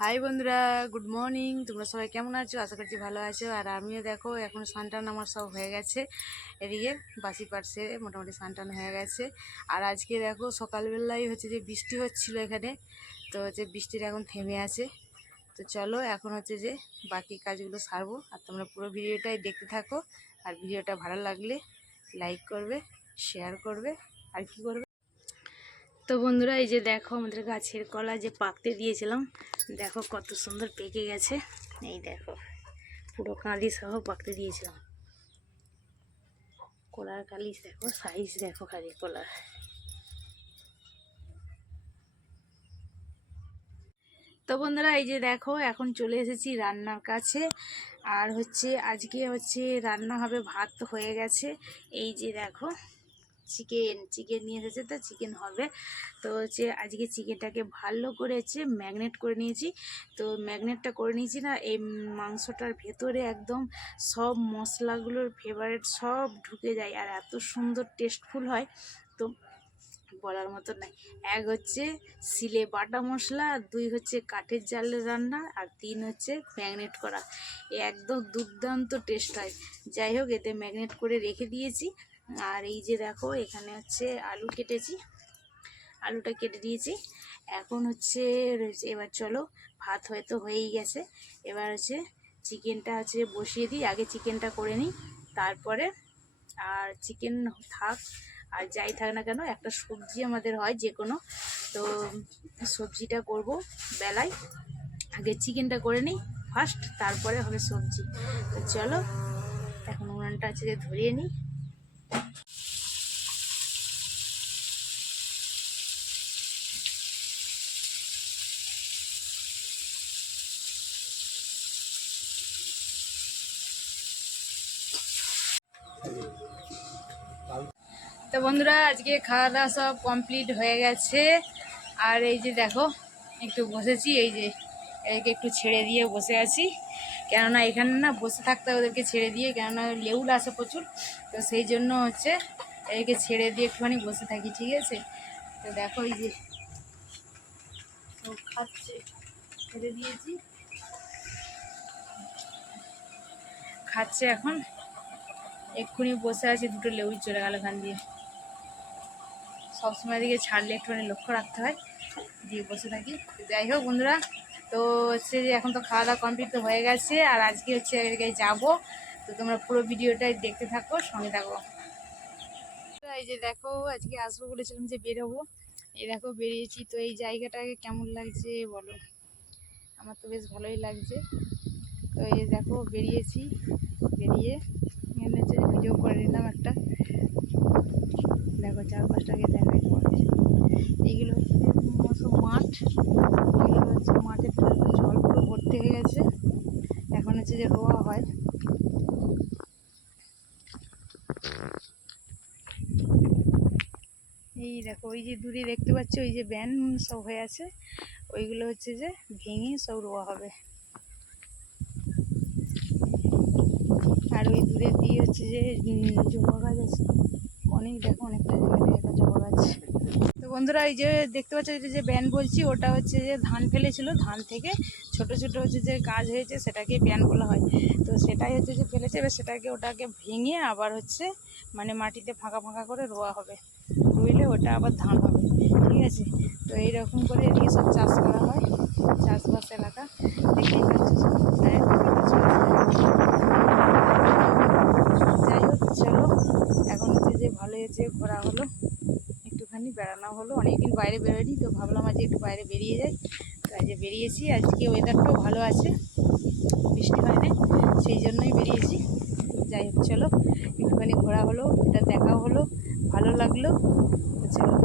High বন্ধুরা, good morning. তোমরা সবাই কেমন আছো? আশা করছি ভালো আছো। আর আমিও দেখো এখন স্নান আমার সব হয়ে গেছে। এদিকে বাসি পার্সে মোটামুটি স্নান হয়ে গেছে। আর আজকে দেখো সকালবেলায় হচ্ছে যে বৃষ্টি হচ্ছিলো এখানে, তো হচ্ছে বৃষ্টিটা এখন থেমে আছে। তো চলো এখন হচ্ছে যে বাকি কাজগুলো সারবো, আর তোমরা পুরো ভিডিওটাই দেখতে থাকো। আর ভিডিওটা ভালো লাগলে লাইক করবে, শেয়ার করবে, আর কি করবে। তো বন্ধুরা, এই যে দেখো আমাদের গাছের কলা যে পাকতে দিয়েছিলাম, দেখো কত সুন্দর পেকে গেছে। এই দেখো পুরো কালি সহ পাকতে দিয়েছিলাম। কলার কালি দেখো, সাইজ দেখো খালি কলার। তো বন্ধুরা, এই যে দেখো এখন চলে এসেছি রান্নার কাছে। আর হচ্ছে আজকে হচ্ছে রান্না হবে, ভাত তো হয়ে গেছে। এই যে দেখো চিকেন নিয়ে এসেছে, তো চিকেন হবে। তো হচ্ছে আজকে চিকেনটাকে ভালো করে হচ্ছে ম্যাগনেট করে নিয়েছি। তো ম্যাগনেটটা করে নিয়েছি না, এই মাংসটার ভেতরে একদম সব মশলাগুলোর ফেভারিট সব ঢুকে যায়, আর এত সুন্দর টেস্টফুল হয় তো বলার মতো নাই। এক হচ্ছে সিলে বাটা মশলা, আর দুই হচ্ছে কাঠের জালের রান্না, আর তিন হচ্ছে ম্যাগনেট করা। একদম দুর্দান্ত টেস্ট হয়। যাই হোক, এতে ম্যাগনেট করে রেখে দিয়েছি। আর এই যে দেখো এখানে হচ্ছে আলু কেটেছি, আলুটা কেটে দিয়েছি। এখন হচ্ছে এবার চলো, ভাত হয়তো হয়েই গেছে। এবার হচ্ছে চিকেনটা হচ্ছে বসিয়ে দিই, আগে চিকেনটা করে নিই তারপরে। আর চিকেন থাক আর যাই থাক না কেন, একটা সবজি আমাদের হয় যে কোনো, তো সবজিটা করব বেলায়। আগে চিকেনটা করে নিই ফার্স্ট, তারপরে হবে সবজি। তো চলো এখন উনানটা হচ্ছে যে ধরিয়ে নিই। তো বন্ধুরা, আজকে খাওয়া দাওয়া সব কমপ্লিট হয়ে গেছে। আর এই যে দেখো একটু বসেছি, এই যে এদেরকে একটু ছেড়ে দিয়ে বসে আছি। কেননা এখানে না বসে থাকতে হয় ওদেরকে ছেড়ে দিয়ে, কেননা লেউল আসে প্রচুর। তো সেই জন্য হচ্ছে এদেরকে ছেড়ে দিয়ে একটুখানি বসে থাকি, ঠিক আছে? তো দেখো এই যে খাচ্ছে, ছেড়ে দিয়েছি, খাচ্ছে এখন। এক্ষুনি বসে আছে, দুটো লেউল চলে গেল এখান দিয়ে। সবসময় দিকে ছাড়লে একটুখানি লক্ষ্য রাখতে হয়, দিয়ে বসে থাকি। যাই হোক বন্ধুরা, তো হচ্ছে যে এখন তো খাওয়া দাওয়া কমপ্লিট তো হয়ে গেছে। আর আজকে হচ্ছে যাবো, তো তোমরা পুরো ভিডিওটাই দেখতে থাকো, সঙ্গে থাকো। এই যে দেখো আজকে আসবো বলেছিলাম যে বেরোবো, এই দেখো বেরিয়েছি। তো এই জায়গাটাকে কেমন লাগছে বলো? আমার তো বেশ ভালোই লাগছে। তো এই দেখো বেরিয়েছি, বেরিয়ে এখানে হচ্ছে ভিডিও করে নিলাম একটা। দেখো চারপাশটাকে দেখাই তোমাদের। এইগুলো হচ্ছে সব মাঠ, এগুলো হচ্ছে মাঠের জল পুরো ভর্তি হয়ে গেছে। এখন হচ্ছে যে রোয়া হয়। এই দেখো ওই যে দূরে দেখতে পাচ্ছ, ওই যে ব্যান সব হয়ে আছে, ওইগুলো হচ্ছে যে ভেঙে সব রোয়া হবে। আর ওই দূরে দিয়ে হচ্ছে যে জবা গাছ আছে অনেক, দেখো অনেকটা জায়গা জবা গাছ। তো বন্ধুরা, এই যে দেখতে পাচ্ছ যে ব্যান বলছি, ওটা হচ্ছে যে ধান ফেলেছিল, ধান থেকে ছোট ছোট হচ্ছে যে গাছ হয়েছে, সেটাকে ব্যান বলা হয়। তো সেটাই হচ্ছে যে ফেলেছে, এবার ওটাকে ভেঙে আবার হচ্ছে মানে মাটিতে ফাঁকা ফাঁকা করে রোয়া হবে। রুইলে ওটা আবার ধান হবে, ঠিক আছে? তো এইরকম করে এদিকে সব চাষ করা হয়, চাষবাস এলাকা দেখতেই পাচ্ছ সব। যাই হোক চলো, এখন হচ্ছে যে ভালো হয়েছে ঘোরা হলো, একটুখানি বেড়ানো হলো। অনেকদিন বাইরে বেরোয়নি, তো ভাবলাম আজকে একটু বাইরে বেরিয়ে যাই। তো আজ বেরিয়েছি, আজকে ওয়েদারটাও ভালো আছে, বৃষ্টি হয় না, সেই জন্যই বেরিয়েছি। যাই হোক চলো, একটুখানি ঘোরা হলো, এটা দেখা হলো, ভালো লাগলো। চলো।